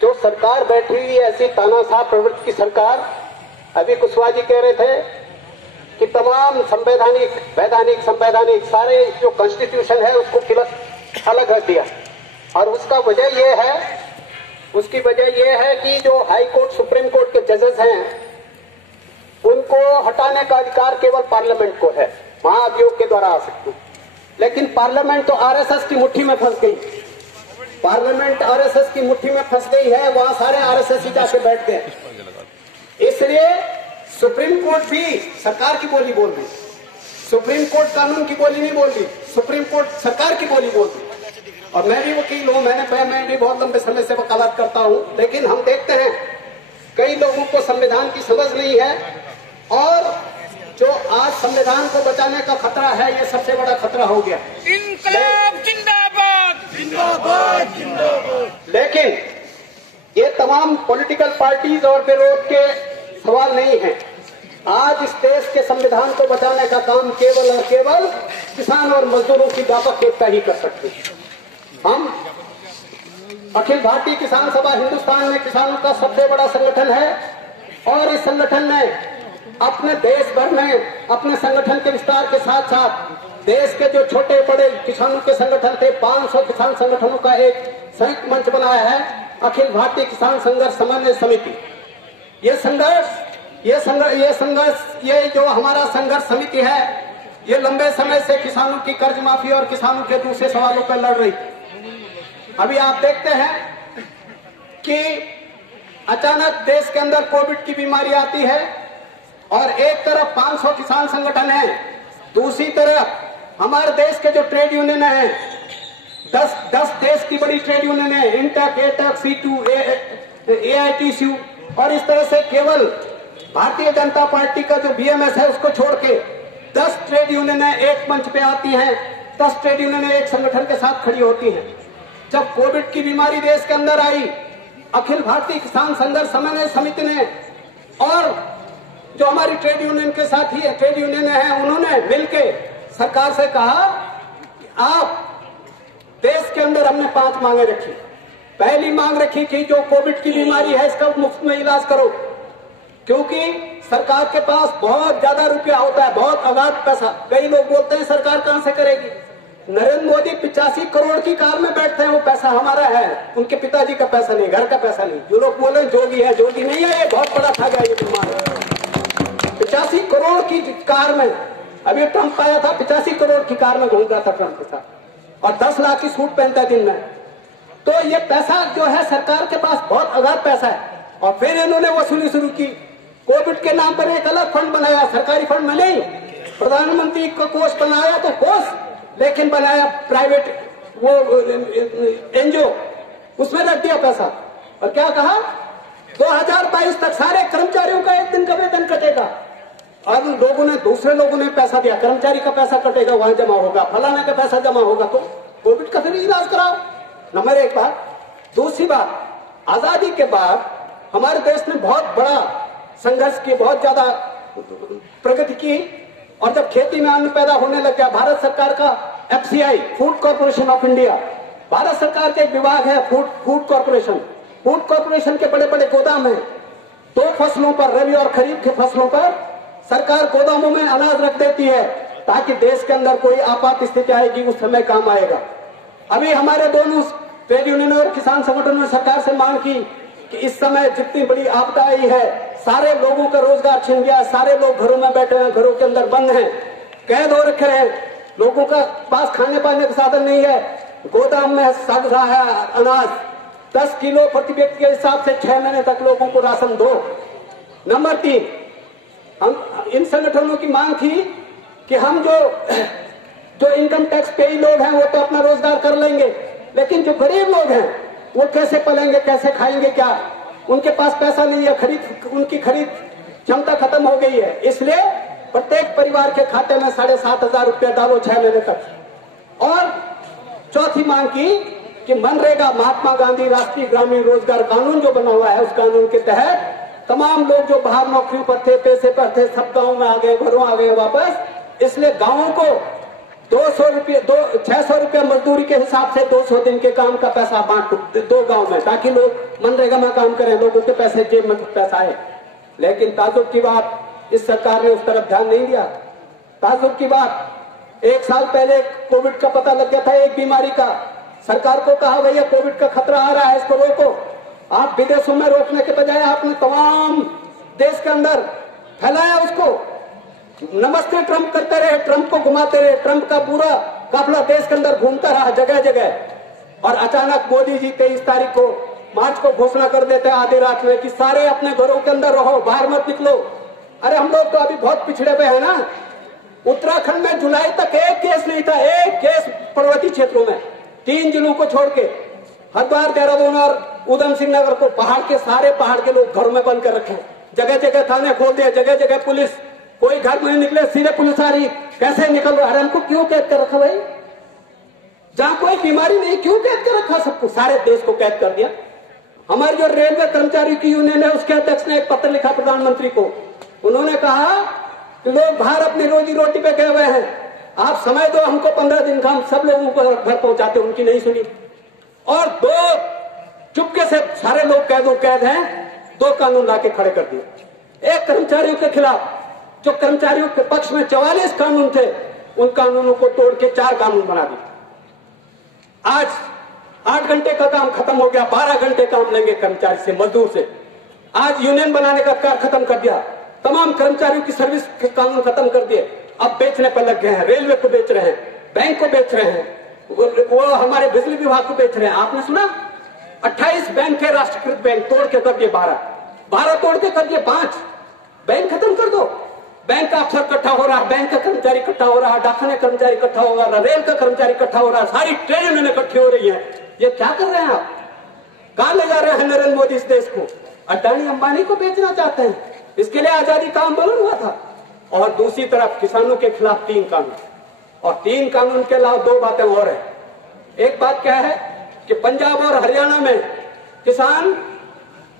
जो सरकार बैठी हुई है ऐसी तानाशाह प्रवृत्ति की सरकार, अभी कुशवाहा जी कह रहे थे कि तमाम संवैधानिक, वैधानिक, संवैधानिक सारे जो कॉन्स्टिट्यूशन है उसको अलग रख दिया। और उसका वजह यह है, उसकी वजह यह है कि जो हाई कोर्ट, सुप्रीम कोर्ट के जजेस हैं उनको हटाने का अधिकार केवल पार्लियामेंट को है, महाभियोग के द्वारा आ सकते। लेकिन पार्लियामेंट तो आरएसएस की मुट्ठी में फंस गई, पार्लियामेंट आरएसएस की मुट्ठी में फंस गई है, वहां सारे आरएसएस ही जाके बैठ गए। इसलिए सुप्रीम कोर्ट भी सरकार की बोली बोल रही, सुप्रीम कोर्ट कानून की बोली नहीं बोल रही, सुप्रीम कोर्ट सरकार की बोली बोल रही। और मैं भी वकील हूं, मैं भी बहुत लंबे समय से वकालत करता हूं, लेकिन हम देखते हैं कई लोगों को संविधान की समझ नहीं है, और जो आज संविधान को बचाने का खतरा है ये सबसे बड़ा खतरा हो गया। इनकलाब जिंदाबाद, जिंदाबाद, जिंदाबाद। लेकिन ये तमाम पॉलिटिकल पार्टीज और विरोध के सवाल नहीं है। आज इस देश के संविधान को बचाने का काम केवल और केवल किसान और मजदूरों की व्यापक एकता ही कर सकते हैं। हम अखिल भारतीय किसान सभा हिंदुस्तान में किसानों का सबसे बड़ा संगठन है, और इस संगठन ने अपने देश भर में अपने संगठन के विस्तार के साथ साथ देश के जो छोटे बड़े किसानों के संगठन थे, 500 किसान संगठनों का एक संयुक्त मंच बनाया है, अखिल भारतीय किसान संघर्ष समन्वय समिति। ये जो हमारा संघर्ष समिति है, ये लंबे समय से किसानों की कर्ज माफी और किसानों के दूसरे सवालों पर लड़ रही। अभी आप देखते हैं कि अचानक देश के अंदर कोविड की बीमारी आती है, और एक तरफ 500 किसान संगठन है, दूसरी तरफ हमारे देश के जो ट्रेड यूनियन है, 10 देश की बड़ी ट्रेड यूनियन है, इंटक, एटक, C2, AITCU, और इस तरह से केवल भारतीय जनता पार्टी का जो BMS है उसको छोड़ के 10 ट्रेड यूनियनें एक मंच पे आती हैं, 10 ट्रेड यूनियनें एक संगठन के साथ खड़ी होती हैं। जब कोविड की बीमारी देश के अंदर आई, अखिल भारतीय किसान संघर्ष समन्वय समिति ने और जो हमारी ट्रेड यूनियन के साथ ही ट्रेड यूनियन है, उन्होंने मिलके सरकार से कहा कि आप देश के अंदर, हमने 5 मांगे रखी। पहली मांग रखी कि जो कोविड की बीमारी है इसका मुफ्त में इलाज करो, क्योंकि सरकार के पास बहुत ज्यादा रुपया होता है, बहुत अगाध पैसा। कई लोग बोलते हैं सरकार कहां से करेगी। नरेंद्र मोदी 85 करोड़ की कार में बैठते हैं, वो पैसा हमारा है, उनके पिताजी का पैसा नहीं, घर का पैसा नहीं। जो लोग बोले जोगी है, जोगी नहीं है, ये बहुत बड़ा ठग है ये बीमार। 85 करोड़ की कार में, अभी ट्रंप आया था 85 करोड़ की कार में घूम रहा था ट्रंप के साथ, और 10 लाख की सूट पहनता है दिन में। तो ये पैसा जो है सरकार के पास बहुत अगाध पैसा है। और फिर इन्होंने वसूली शुरू की, कोविड के नाम पर एक अलग फंड बनाया, सरकारी फंड में नहीं, प्रधानमंत्री का कोष बनाया तो कोष, लेकिन बनाया प्राइवेट वो NGO, उसमें रख दिया पैसा। और क्या कहा, 2022 तक सारे कर्मचारियों का 1 दिन का वेतन कटेगा। और लोगों ने, दूसरे लोगों ने पैसा दिया, कर्मचारी का पैसा कटेगा, वहां जमा होगा, फलाने का पैसा जमा होगा, तो कोविड का फिर इलाज कराओ। नंबर 1 बात। दूसरी बात, आजादी के बाद हमारे देश ने बहुत बड़ा संघर्ष की, बहुत ज्यादा प्रगति की, और जब खेती में अन्न पैदा होने लग गया, भारत सरकार का FCI, food corporation of India, Bharat सरकार के एक विभाग है फूड कॉर्पोरेशन। फूड कॉर्पोरेशन के बड़े बड़े गोदाम हैं, 2 फसलों पर, रबी और खरीफ की फसलों पर सरकार गोदामों में अनाज रख देती है, ताकि देश के अंदर कोई आपात स्थिति आएगी उस समय काम आएगा। अभी हमारे दोनों ट्रेड यूनियन और किसान संगठनों ने सरकार से मांग की कि इस समय जितनी बड़ी आपदा आई है, सारे लोगों का रोजगार छिन गया, सारे लोग घरों में बैठे हैं, घरों के अंदर बंद हैं, कैद हो रखे हैं, लोगों का पास खाने पाने का साधन नहीं है, गोदाम में सड़ रहा है अनाज, 10 किलो प्रति व्यक्ति के हिसाब से 6 महीने तक लोगों को राशन दो। नंबर 3, हम इन संगठनों की मांग थी कि हम जो इनकम टैक्स पेई लोग हैं वो तो अपना रोजगार कर लेंगे, लेकिन जो गरीब लोग हैं वो कैसे पलेंगे, कैसे खाएंगे, क्या उनके पास पैसा नहीं है, उनकी खरीद क्षमता खत्म हो गई है। इसलिए प्रत्येक परिवार के खाते में 7,500 रुपया डालो 6 महीने तक। और चौथी मांग की कि मनरेगा, महात्मा गांधी राष्ट्रीय ग्रामीण रोजगार कानून जो बना हुआ है, उस कानून के तहत तमाम लोग जो बाहर नौकरियों पर थे, पैसे पर थे, सब गाँव में आ गए, घरों आ गए वापस। इसलिए गाँवों को 600 रुपये मजदूरी के हिसाब से 200 दिन के काम का पैसा बांट 2 गांव में, ताकि लोग मनरेगा में काम करें, लोगों के पैसे जेब में पैसा आए। लेकिन ताजुब की बात, इस सरकार ने उस तरफ ध्यान नहीं दिया। ताजुब की बात, 1 साल पहले कोविड का पता लग गया था, एक बीमारी का। सरकार को कहा भैया कोविड का खतरा आ रहा है, इसको रोको। आप विदेशों में रोकने के बजाय आपने तमाम देश के अंदर फैलाया उसको। नमस्ते ट्रंप करते रहे, ट्रंप को घुमाते रहे, ट्रंप का पूरा काफिला देश के अंदर घूमता रहा जगह जगह। और अचानक मोदी जी 23 तारीख को मार्च को घोषणा कर देते हैं आधी रात में कि सारे अपने घरों के अंदर रहो, बाहर मत निकलो। अरे हम लोग तो अभी बहुत पिछड़े हुए हैं ना। उत्तराखंड में जुलाई तक एक केस नहीं था, एक केस पर्वतीय क्षेत्रों में, 3 जिलों को छोड़ के, हरिद्वार, देहरादून और उधम सिंह नगर को पहाड़ के लोग घरों में बंद कर रखे। जगह जगह थाने खोल दिए, जगह जगह पुलिस, कोई घर में निकले सीधे पुलिस आ रही, कैसे निकल रहे। अरे हमको क्यों कैद कर रखा भाई? जहां कोई बीमारी नहीं, क्यों कैद कर रखा? सबको, सारे देश को कैद कर दिया। हमारी जो रेलवे कर्मचारी की यूनियन है, उसके अध्यक्ष ने एक पत्र लिखा प्रधानमंत्री को। उन्होंने कहा कि लोग बाहर अपनी रोजी रोटी पे गए हुए हैं, आप समय दो हमको 15 दिन का, हम सब लोगों को घर पहुंचाते। उनकी नहीं सुनी और 2 चुपके से सारे लोग कैद हैं, 2 कानून लाके खड़े कर दिए। एक कर्मचारियों के खिलाफ, जो कर्मचारियों के पक्ष में 44 कानून थे, उन कानूनों को तोड़ के 4 कानून बना दिए। आज 8 घंटे का काम खत्म हो गया, 12 घंटे काम लेंगे कर्मचारी से, मजदूर से। आज यूनियन बनाने का कार्य खत्म कर दिया, तमाम कर्मचारियों की सर्विस के कानून खत्म कर दिए। अब बेचने पर लग गए हैं, रेलवे को बेच रहे हैं, बैंक को बेच रहे हैं, वो हमारे बिजली विभाग को बेच रहे हैं। आपने सुना 28 बैंक है राष्ट्रीयकृत बैंक, तोड़ के कर दिए 12 तोड़ के कर दिए 5। बैंक खत्म कर दो। बैंक का अफसर इकट्ठा हो रहा है, बैंक का कर्मचारी इकट्ठा हो रहा है, डाकखाने कर्मचारी इकट्ठा हो रहा है, रेल का कर्मचारी इकट्ठा हो रहा है, सारी ट्रेन यूनियन इकट्ठी हो रही है। ये क्या कर रहे हैं आप? कहां ले जा रहे हैं नरेंद्र मोदी इस देश को? अडानी अंबानी को बेचना चाहते हैं। इसके लिए आजादी का आंदोलन हुआ था। और दूसरी तरफ किसानों के खिलाफ 3 कानून, और 3 कानून के अलावा 2 बातें और है। एक बात क्या है कि पंजाब और हरियाणा में किसान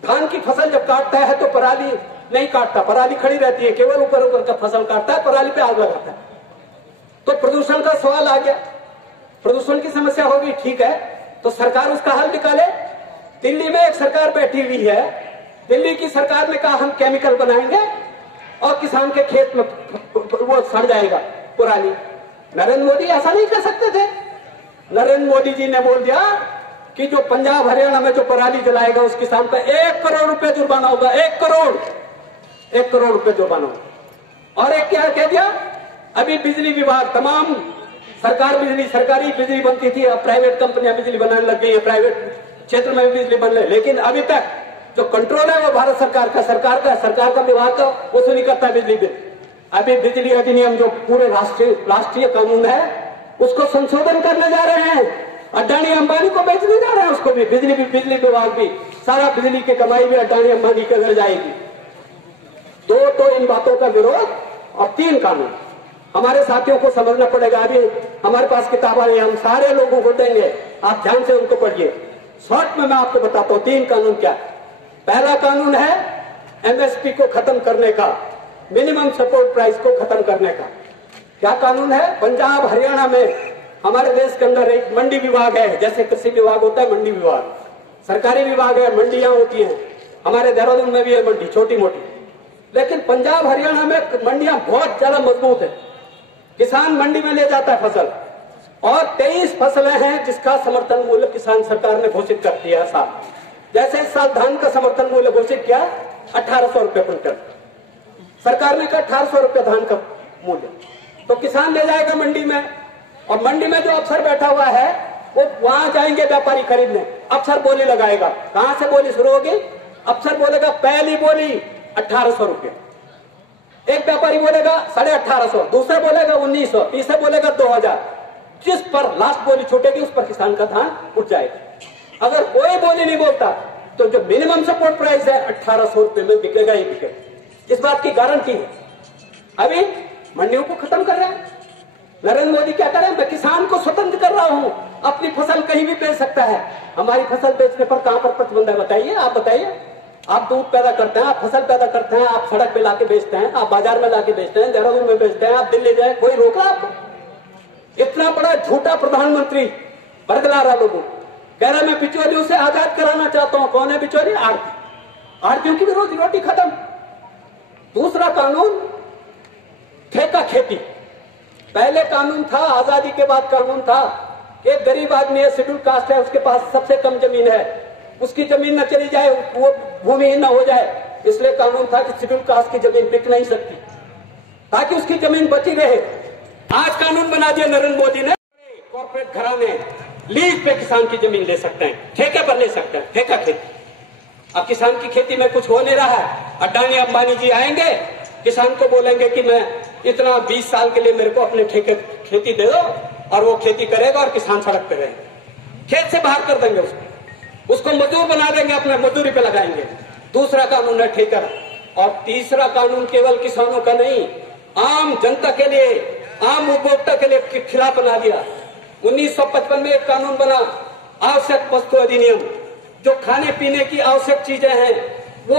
धान की फसल जब काटता है तो पराली नहीं काटता, पराली खड़ी रहती है, केवल ऊपर का फसल काटता है, पराली पे आग लगाता है। तो प्रदूषण का सवाल आ गया, प्रदूषण की समस्या होगी, ठीक है, तो सरकार उसका हल निकाले। दिल्ली में एक सरकार बैठी हुई है, दिल्ली की सरकार ने कहा हम केमिकल बनाएंगे और किसान के खेत में वो सड़ जाएगा पराली। नरेंद्र मोदी ऐसा नहीं कर सकते थे। नरेंद्र मोदी जी ने बोल दिया कि जो पंजाब हरियाणा में जो पराली जलाएगा उस किसान पर 1 करोड़ रुपए जुर्माना होगा। 1 करोड़ रुपए जुर्माना होगा। और एक क्या कह दिया, अभी बिजली विभाग, तमाम सरकारी बिजली बनती थी, अब प्राइवेट कंपनियां बिजली बनाने लग गई है, प्राइवेट क्षेत्र में भी बिजली बन रही है। लेकिन अभी तक जो कंट्रोल है वो भारत सरकार का विभाग का वसूली करता है बिजली बिल। अभी बिजली अधिनियम जो पूरे राष्ट्रीय कानून है उसको संशोधन करने जा रहे हैं। अडानी अंबानी को बेचने जा रहे हैं, उसको भी बिजली विभाग भी, सारा बिजली की कमाई भी अडानी अंबानी के घर जाएगी। 2 तो इन बातों का विरोध और 3 कानून हमारे साथियों को समझना पड़ेगा। अभी हमारे पास किताबें हैं, हम सारे लोगों को देंगे, आप ध्यान से उनको पढ़िए। शॉर्ट में मैं आपको बताता हूं 3 कानून क्या। पहला कानून है एमएसपी को खत्म करने का, मिनिमम सपोर्ट प्राइस को खत्म करने का। क्या कानून है? पंजाब हरियाणा में हमारे देश के अंदर एक मंडी विभाग है, जैसे कृषि विभाग होता है, मंडी विभाग सरकारी विभाग है, मंडियां होती हैं। हमारे देहरादून में भी है मंडी, छोटी मोटी। लेकिन पंजाब हरियाणा में मंडियां बहुत ज्यादा मजबूत है। किसान मंडी में ले जाता है फसल, और 23 फसलें हैं जिसका समर्थन मूल्य किसान सरकार ने घोषित कर दिया है साल। जैसे इस साल धान का समर्थन मूल्य घोषित किया 1800 रुपए क्विंटल, सरकार ने कहा 1800 रुपए धान का मूल्य, तो किसान ले जाएगा मंडी में। और मंडी में जो अफसर बैठा हुआ है वो वहां जाएंगे व्यापारी खरीदने, अफसर बोली लगाएगा। कहां से बोली शुरू होगी? अफसर बोलेगा पहली बोली 1800 रुपए, एक व्यापारी बोलेगा 1850, दूसरा बोलेगा 1900, तीसरा बोलेगा 2000। जिस पर लास्ट बोली छूटेगी उस पर किसान का धान उठ जाएगा। अगर कोई बोली नहीं बोलता तो जो मिनिमम सपोर्ट प्राइस है 1800 रुपए में बिकेगा ही बिकेगा। इस बात की गारंटी है। अभी मंडियों को खत्म कर रहे हैं नरेंद्र मोदी। क्या करें? मैं किसान को स्वतंत्र कर रहा हूं, अपनी फसल कहीं भी बेच सकता है। हमारी फसल बेचने पर कहां पर प्रतिबंध है बताइए? आप बताइए। आप दूध पैदा करते हैं, आप फसल पैदा करते हैं, आप सड़क पे लाके बेचते हैं, आप बाजार में लाके बेचते हैं, देहरादून में बेचते हैं, आप दिल्ली जाए, कोई रोक रहा आपको? इतना बड़ा झूठा प्रधानमंत्री बरगला रहा लोगों, कह रहा मैं बिचौलियों से आजाद कराना चाहता हूं। कौन है बिचौली? आड़ती। आड़तियों की भी रोजी रोटी खत्म। दूसरा कानून ठेका खेती। पहले कानून था, आजादी के बाद कानून था, एक गरीब आदमी है, शेड्यूल कास्ट है, उसके पास सबसे कम जमीन है, उसकी जमीन न चली जाए, वो भूमिहीन न हो जाए, इसलिए कानून था कि शेड्यूल कास्ट की जमीन बिक नहीं सकती, ताकि उसकी जमीन बची रहे। आज कानून बना दिया नरेंद्र मोदी ने, कॉर्पोरेट घराने लीज पे किसान की जमीन ले सकते हैं, ठेके पर ले सकते हैं, ठेका खेती। अब किसान की खेती में कुछ हो नहीं रहा है। अडानी अंबानी जी आएंगे, किसान को बोलेंगे कि मैं इतना 20 साल के लिए मेरे को अपने ठेके खेती दे दो, और वो खेती करेगा और किसान सड़क पे रहेंगे, खेत से बाहर कर देंगे उसको मजदूर बना देंगे, अपने मजदूरी पे लगाएंगे। दूसरा कानून है ठेका। और तीसरा कानून केवल किसानों का नहीं, आम जनता के लिए, आम उपभोक्ता के लिए खिलाफ बना दिया। 1955 में एक कानून बना, आवश्यक वस्तु अधिनियम, जो खाने पीने की आवश्यक चीजें हैं वो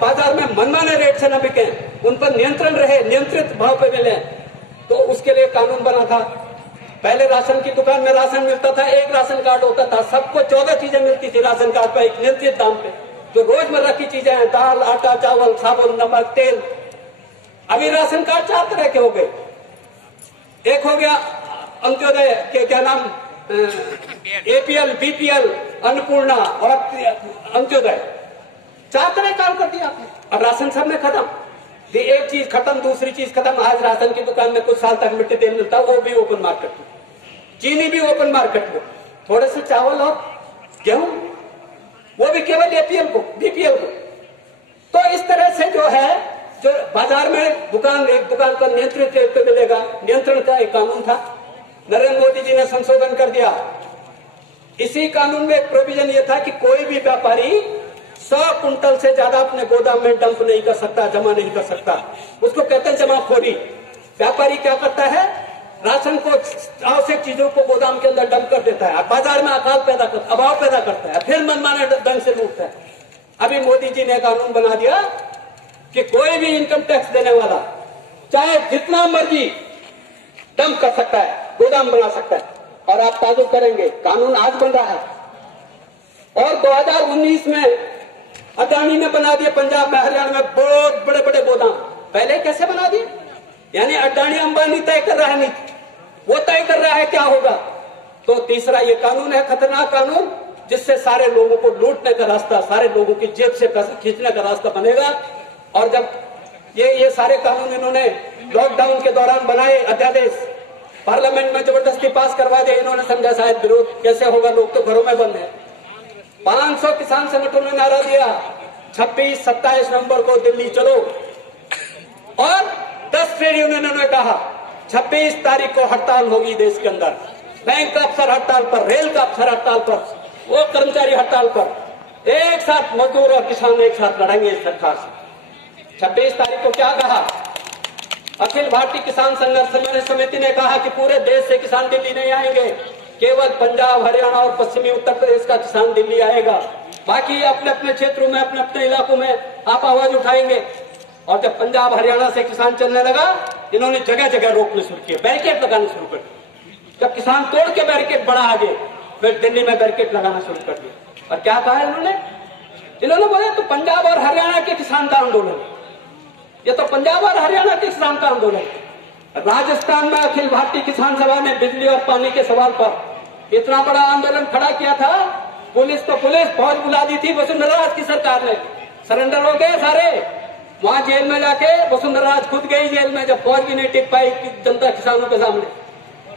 बाजार में मनमाने रेट से न बिके, उन पर नियंत्रण रहे, नियंत्रित भाव पे मिले, तो उसके लिए कानून बना था। पहले राशन की दुकान में राशन मिलता था, एक राशन कार्ड होता था, सबको 14 चीजें मिलती थी राशन कार्ड पर एक नियंत्रित दाम पे, जो रोजमर्रा की चीजें हैं, दाल, आटा, चावल, साबुन, नमक, तेल। अभी राशन कार्ड 4 तरह के हो गए। एक हो गया अंत्योदय के क्या नाम, एपीएल, बीपीएल, अन्नपूर्णा और अंत्योदय, 4 तरह काम कर दिया आपने, और राशन सब में खत्म। एक चीज खत्म, दूसरी चीज खत्म। आज राशन की दुकान में कुछ साल तक मिट्टी तेल मिलता है, वो भी ओपन मार्केट में, चीनी भी ओपन मार्केट में, थोड़े से चावल और गेहूं, वो भी केवल एपीएल को, बीपीएल को। तो इस तरह से जो है, जो बाजार में दुकान, एक दुकान पर नियंत्रित रेट पे मिलेगा, नियंत्रण का एक कानून था, नरेंद्र मोदी जी ने संशोधन कर दिया। इसी कानून में एक प्रोविजन ये था कि कोई भी व्यापारी 100 कुंटल से ज्यादा अपने गोदाम में डंप नहीं कर सकता, जमा नहीं कर सकता। उसको कहते हैं जमाखोरी। व्यापारी क्या करता है, राशन को, आवश्यक चीजों को गोदाम के अंदर डंप कर देता है, बाजार में अकाल पैदा करता, अभाव पैदा करता है, फिर मनमाने ढंग से लूटता है। अभी मोदी जी ने कानून बना दिया कि कोई भी इनकम टैक्स देने वाला चाहे जितना मर्जी डंप कर सकता है, गोदाम बना सकता है। और आप ताजुब करेंगे, कानून आज बन रहा है। और 2019 में अडानी ने बना दिए पंजाब में, हरियाणा में बहुत बड़े बड़े गोदाम। पहले कैसे बना दिए? यानी अडानी अंबानी तय कर रहा है नीति, वो तय कर रहा है क्या होगा। तो तीसरा ये कानून है, खतरनाक कानून, जिससे सारे लोगों को लूटने का रास्ता, सारे लोगों की जेब से पैसा खींचने का रास्ता बनेगा। और जब ये सारे कानून इन्होंने लॉकडाउन के दौरान बनाए, अध्यादेश पार्लियामेंट में जबरदस्ती पास करवा दिया, इन्होंने समझा शायद विरोध कैसे होगा, लोग तो घरों में बंद है। 500 किसान संगठनों ने नारा दिया, 26-27 नवंबर को दिल्ली चलो। और 10 ट्रेड यूनियनों ने कहा 26 तारीख को हड़ताल होगी देश के अंदर, बैंक का अफसर हड़ताल पर, रेल का अफसर हड़ताल पर, वो कर्मचारी हड़ताल पर। एक साथ मजदूर और किसान एक साथ लड़ेंगे इस सरकार से। 26 तारीख को क्या कहा, अखिल भारतीय किसान संघर्ष समिति ने कहा कि पूरे देश से किसान दिल्ली नहीं आएंगे, केवल पंजाब, हरियाणा और पश्चिमी उत्तर प्रदेश का किसान दिल्ली आएगा, बाकी अपने अपने क्षेत्रों में, अपने अपने इलाकों में आप आवाज उठाएंगे। और जब पंजाब हरियाणा से किसान चलने लगा, इन्होंने जगह जगह रोकने शुरू किए, बैरिकेड लगाने शुरू कर दिए। जब किसान तोड़ के बैरिकेड बढ़ा आगे, फिर दिल्ली में बैरिकेड लगाना शुरू कर दिया। और क्या कहा इन्होंने बोला तो पंजाब और हरियाणा के किसान का आंदोलन, ये तो पंजाब और हरियाणा के किसान का आंदोलन। राजस्थान में अखिल भारतीय किसान सभा ने बिजली और पानी के सवाल पर इतना बड़ा आंदोलन खड़ा किया था, पुलिस तो पुलिस, फौज बुला दी थी वसुंधरा राज की सरकार ने, सरेंडर हो गए सारे। वहां जेल में जाके वसुंधरा राज खुद गई जेल में, जब फौज भी नहीं टिक पाई जनता किसानों के सामने,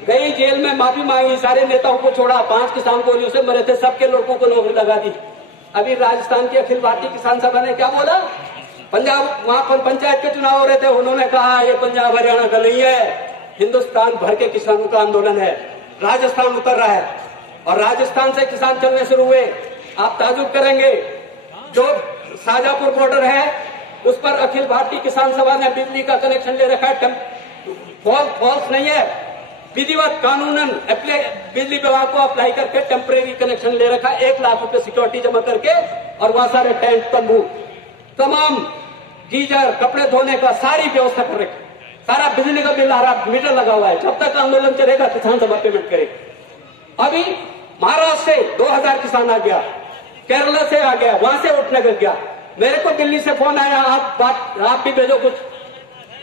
गई जेल में, माफी मांगी, सारे नेताओं को छोड़ा, 5 किसान गोलियों से मरे थे, सबके लोगों को नौकरी लगा दी। अभी राजस्थान की अखिल भारतीय किसान सभा ने क्या बोला, पंजाब, वहां पर पंचायत के चुनाव हो रहे थे, उन्होंने कहा ये पंजाब हरियाणा का नहीं है, हिंदुस्तान भर के किसानों का आंदोलन है। राजस्थान उतर रहा है और राजस्थान से किसान चलने शुरू हुए। आप ताजुब करेंगे, जो शाजापुर बॉर्डर है उस पर अखिल भारतीय किसान सभा ने बिजली का कनेक्शन ले रखा है। फॉल्स नहीं है, विधिवत कानूनन बिजली विभाग को अप्लाई करके टेम्परेरी कनेक्शन ले रखा, 1 लाख रुपए सिक्योरिटी जमा करके, और वहां सारे टेंट, तंबू, तमाम गीजर, कपड़े धोने का सारी व्यवस्था कर रखी, सारा बिजली का बिल आ रहा, मीटर लगा हुआ है। जब तक आंदोलन चलेगा किसान सभा पेमेंट करेगा। अभी महाराष्ट्र से 2000 किसान आ गया, केरला से आ गया, वहां से उठनगर गया। मेरे को दिल्ली से फोन आया, आप भी भेजो कुछ।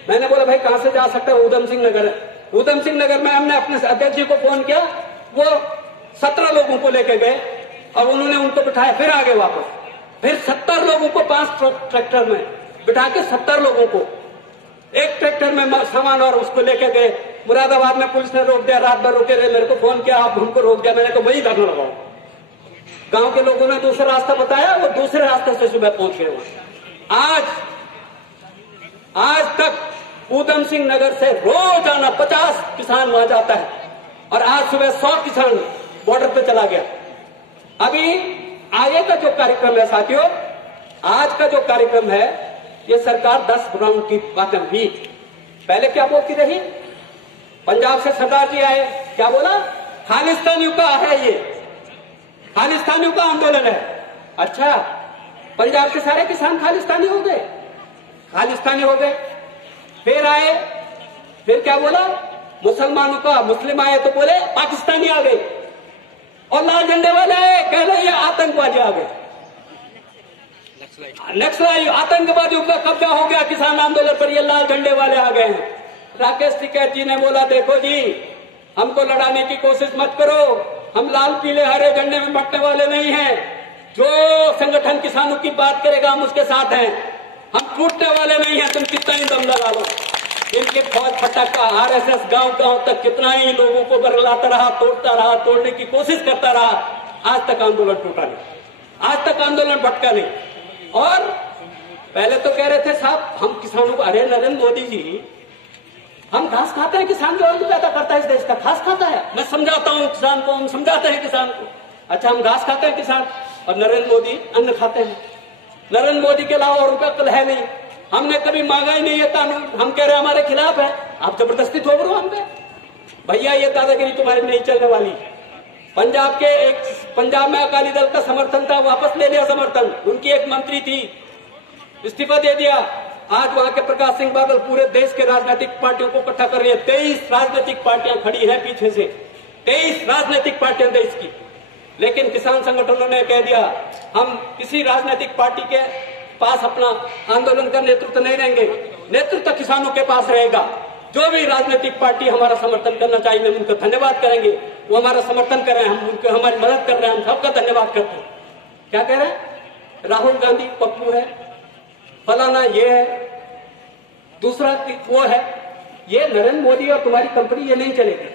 मैंने बोला भाई कहां से जा सकता है, उधम सिंह नगर है। उधम सिंह नगर में हमने अपने अध्यक्ष जी को फोन किया, वो 17 लोगों को लेके गए और उन्होंने उनको बिठाया, फिर आगे वापस, फिर 70 लोगों को 5 ट्रैक्टर में बिठा के 70 लोगों को एक ट्रैक्टर में सामान और उसको लेके गए। मुरादाबाद में पुलिस ने रोक दिया, रात भर रोके रहे। मेरे को फोन किया, आप हमको रोक दिया। मैंने कहा वही धरना लगाओ। गांव के लोगों ने दूसरा रास्ता बताया, वो दूसरे रास्ते से सुबह पहुंच गए वहां। आज तक उधम सिंह नगर से रोजाना 50 किसान वहां जाता है और आज सुबह 100 किसान बॉर्डर पे चला गया। अभी आगे का जो कार्यक्रम है साथियों, आज का जो कार्यक्रम है, ये सरकार 10 राउंड की बातें हुई। पहले क्या बोलती रही, पंजाब से सरदार जी आए, क्या बोला, खालिस्तानियों का है, ये खालिस्तानियों का आंदोलन है। अच्छा, पंजाब के सारे किसान खालिस्तानी हो गए, खालिस्तानी हो गए। फिर आए, फिर क्या बोला, मुसलमानों का, मुस्लिम आए तो बोले पाकिस्तानी आ गए, और लाल झंडे वाले आए, कह रहे ये आतंकवादी आ गए, नक्सली आतंकवादियों का कब्जा हो गया किसान आंदोलन पर, ये लाल झंडे वाले आ गए हैं। राकेश टिकैत जी ने बोला देखो जी, हमको लड़ाने की कोशिश मत करो, हम लाल पीले हरे झंडे में बंटने वाले नहीं हैं। जो संगठन किसानों की बात करेगा हम उसके साथ हैं, हम टूटने वाले नहीं हैं, तुम कितना ही दम लगा लो। इनके फौज फटक का आरएसएस गांव तक कितना ही लोगों को बरलाता रहा, तोड़ता रहा, तोड़ने की कोशिश करता रहा, आज तक आंदोलन टूटा नहीं, आज तक आंदोलन भटका नहीं। और पहले तो कह रहे थे साहब हम किसानों को, अरे नरेंद्र मोदी जी, हम घास खाते हैं, किसान जो अन्न पैदा करता है इस देश का घास खाता है। मैं समझाता हूं किसान को, हम समझाते हैं किसान को। अच्छा, हम घास खाते हैं किसान, और नरेंद्र मोदी अन्न खाते हैं। नरेंद्र मोदी के अलावा और उनका कल है नहीं। हमने कभी मांगा ही नहीं ये कानून, हम कह रहे हैं हमारे खिलाफ है, आप जबरदस्ती थोप रहे हो हम पे। भैया ये दादागिरी तुम्हारी नहीं चलने वाली। पंजाब में अकाली दल का समर्थन था, वापस ले लिया समर्थन। उनकी एक मंत्री थी, इस्तीफा दे दिया। आज वहां के प्रकाश सिंह बादल पूरे देश के राजनीतिक पार्टियों को इकट्ठा कर रही है। 23 राजनीतिक पार्टियां खड़ी हैं पीछे से, 23 राजनीतिक पार्टियां देश की। लेकिन किसान संगठनों ने कह दिया हम किसी राजनीतिक पार्टी के पास अपना आंदोलन का नेतृत्व नहीं रहेंगे, नेतृत्व किसानों के पास रहेगा। जो भी राजनीतिक पार्टी हमारा समर्थन करना चाहिए हम उनका धन्यवाद करेंगे, वो हमारा समर्थन कर रहे हैं, हम उनको हमारी मदद कर रहे हैं, हम सबका धन्यवाद करते हैं। क्या कह रहे हैं, राहुल गांधी पप्पू है, फलाना ये है, दूसरा वो है। ये नरेंद्र मोदी और तुम्हारी कंपनी ये नहीं चलेगी।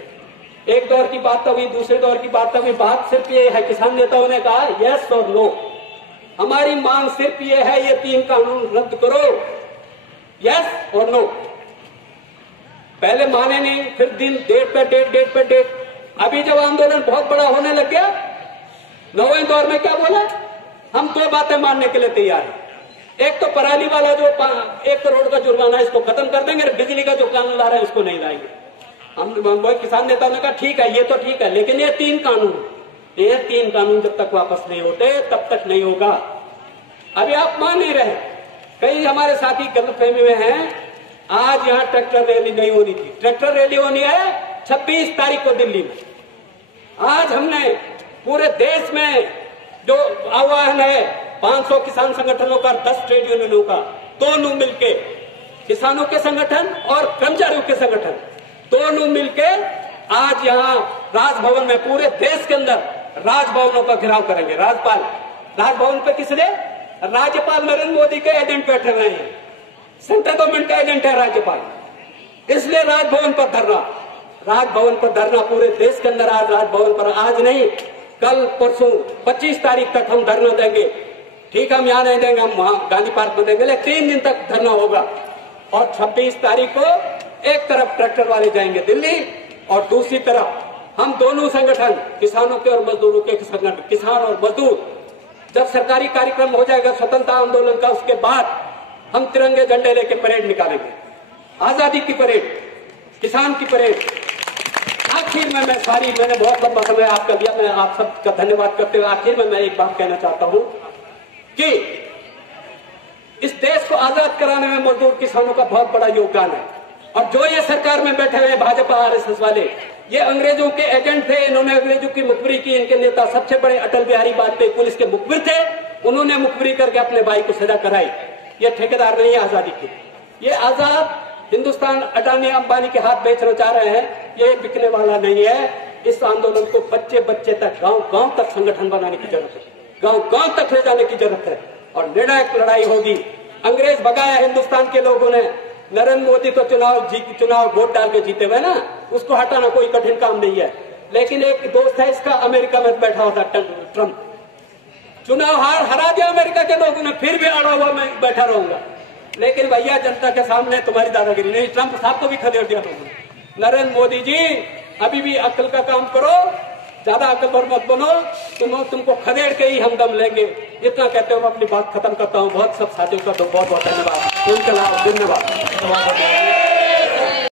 एक दौर की बात हुई, दूसरे दौर की बात हुई, बात सिर्फ ये है, किसान नेताओं ने कहा यस और नो। हमारी मांग सिर्फ ये है, ये 3 कानून रद्द करो, यस और नो। पहले माने नहीं, फिर दिन डेट पे डेट, डेट पे डेट। अभी जब आंदोलन बहुत बड़ा होने लग गया, 9वें दौर में क्या बोला, हम 2 बातें मानने के लिए तैयार हैं। एक तो पराली वाला जो 1 करोड़ का जुर्माना, इसको खत्म कर देंगे, बिजली का जो कानून ला रहे हैं इसको नहीं लाएंगे। हम किसान नेताओं ने कहा ठीक है, ये तो ठीक है, लेकिन ये 3 कानून जब तक वापस नहीं होते तब तक नहीं होगा। अभी आप मान नहीं रहे, कई हमारे साथी गलतफहमी में हैं। आज यहाँ ट्रैक्टर रैली नहीं होनी थी, ट्रैक्टर रैली होनी है 26 तारीख को दिल्ली में। आज हमने पूरे देश में जो आह्वान है 500 किसान संगठनों का, 10 ट्रेड यूनियनों का, दोनों मिलके, किसानों के संगठन और कर्मचारियों के संगठन दोनों मिलके आज यहाँ राजभवन में, पूरे देश के अंदर राजभवनों का घेराव करेंगे। राजभवन पे किस लिए, राज्यपाल नरेंद्र मोदी के एजेंट बैठे हुए हैं, सेंट्रल गवर्नमेंट का एजेंट है राज्यपाल, इसलिए राजभवन पर धरना पूरे देश के अंदर। आज राजभवन पर, आज नहीं कल परसों 25 तारीख तक हम धरना देंगे। ठीक, हम यहाँ नहीं देंगे, हम वहां गांधी पार्क में देंगे, लेकिन 3 दिन तक धरना होगा। और 26 तारीख को एक तरफ ट्रैक्टर वाले जाएंगे दिल्ली और दूसरी तरफ हम दोनों संगठन, किसानों के और मजदूरों के संगठन, किसान और मजदूर, जब सरकारी कार्यक्रम हो जाएगा स्वतंत्रता आंदोलन का, उसके बाद हम तिरंगे झंडे लेके परेड निकालेंगे, आजादी की परेड, किसान की परेड। आखिर में मैंने बहुत लंबा समय आपका लिया, मैं आप सबका धन्यवाद करते हुए आखिर में मैं एक बात कहना चाहता हूं कि इस देश को आजाद कराने में मजदूर किसानों का बहुत बड़ा योगदान है। और जो ये सरकार में बैठे हुए भाजपा आरएसएस वाले, ये अंग्रेजों के एजेंट थे। इन्होंने अंग्रेजों की मुखबिरी की। इनके नेता सबसे बड़े अटल बिहारी वाजपेयी पुलिस के मुखबिर थे। उन्होंने मुखबिरी करके अपने भाई को सजा कराई। ये ठेकेदार नहीं है आजादी की। ये आजाद हिंदुस्तान अडानी अंबानी के हाथ बेचना चाह रहे हैं। ये बिकने वाला नहीं है। इस आंदोलन को बच्चे बच्चे तक, गांव गांव तक संगठन बनाने की जरूरत है, गांव गांव तक ले जाने की जरूरत है और निर्णायक लड़ाई होगी। अंग्रेज भगाया हिंदुस्तान के लोगों ने। नरेंद्र मोदी तो चुनाव वोट डाल के जीते हुए ना, उसको हटाना कोई कठिन काम नहीं है। लेकिन एक दोस्त है इसका, अमेरिका में बैठा हुआ था ट्रंप, चुनाव हरा दिया अमेरिका के लोगों ने, फिर भी अड़ा हुआ मैं बैठा रहूंगा। लेकिन भैया जनता के सामने तुम्हारी दादागिरी नहीं। ट्रंप साहब को भी खदेड़ दिया लोगों ने। नरेंद्र मोदी जी अभी भी अक्ल का काम करो, ज्यादा अक्लवर मत बनो। तुमको खदेड़ के ही हम दम लेंगे। इतना कहते हुए अपनी बात खत्म करता हूँ। बहुत सब साथियों का तो बहुत बहुत धन्यवाद। धन्यवाद।